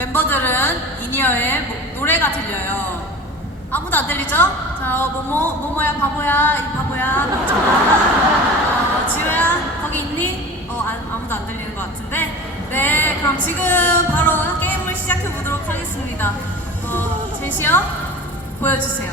멤버들은 이니어의 목- 노래가 들려요. 아무도 안 들리죠? 자, 어, 모모, 모모야, 바보야, 이 바보야, 어, 지효야, 거기 있니? 어, 아, 아무도 안 들리는 것 같은데. 네, 그럼 지금 바로 게임을 시작해 보도록 하겠습니다. 어, 제시어, 보여주세요.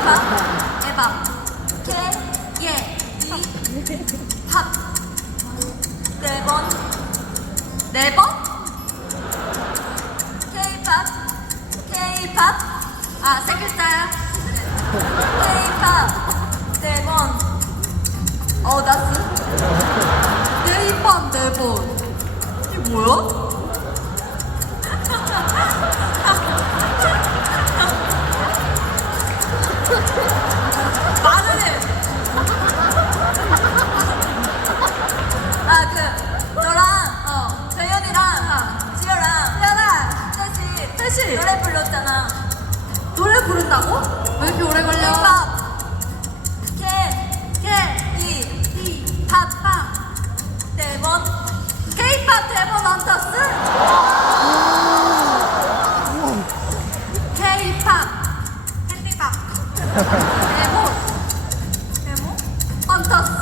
K-pop. 에밤. K, 예, 이, 팝. 네 번. 네 번? K-pop. K-pop. 아, 세 글자야? K-pop. 네 번. 어, 나스. K-pop 네 번. 이게 뭐야? 데모 데모 헌터스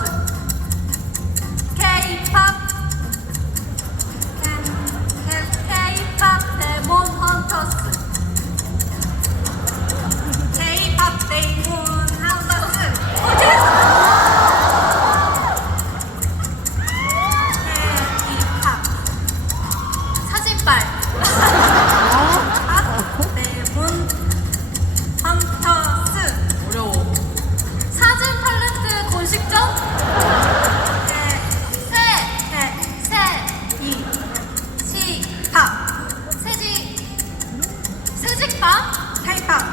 K-팝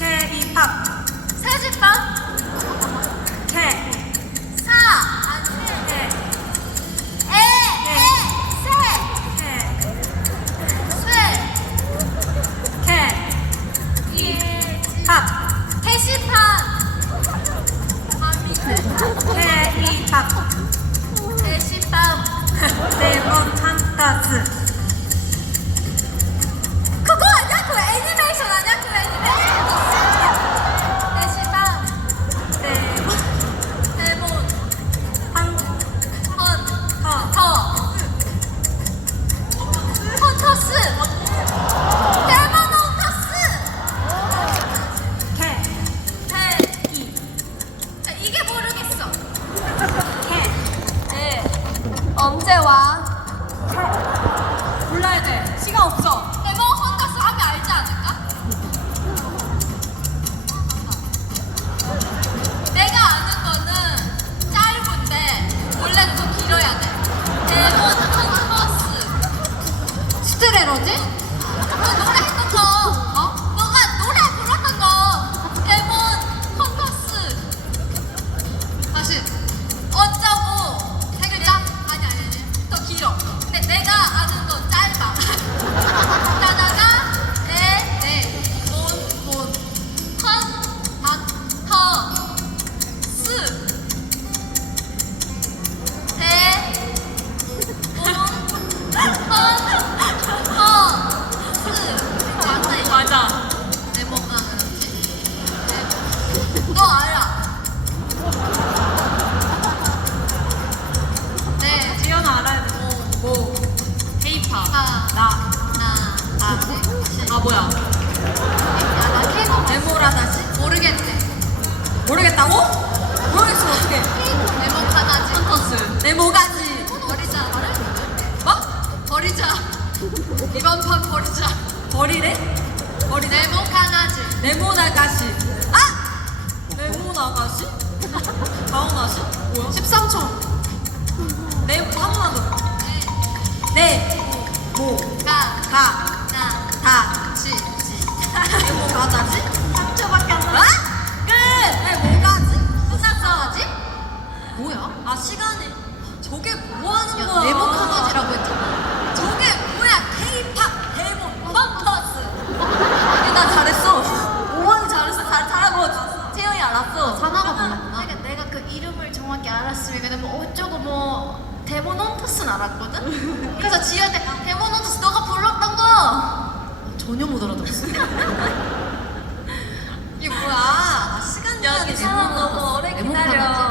K-팝 세직팝 K 사 와. 불러야 돼. 시간 없어. 네모 카나지. 네모 아가씨. 아! 네모 아가씨? 가온 아씨? 뭐야? 13초. 네, 한 번만 더. 네, 모, 가. 가, 나. 다. 지. 지. 네모 가자지? 3초밖에 안 아? 남았어. 끝! 네, 뭐 가지? 끝났어. 지 뭐야? 아, 시간이. 저게 뭐 하는 야, 거야? 네모 알았거든? 그래서 지한테 데모논트스 너가 불렀던 거! 전혀 못 알아들었어. 이게 뭐야? 아, 시간 사람 너무 오래 기다려.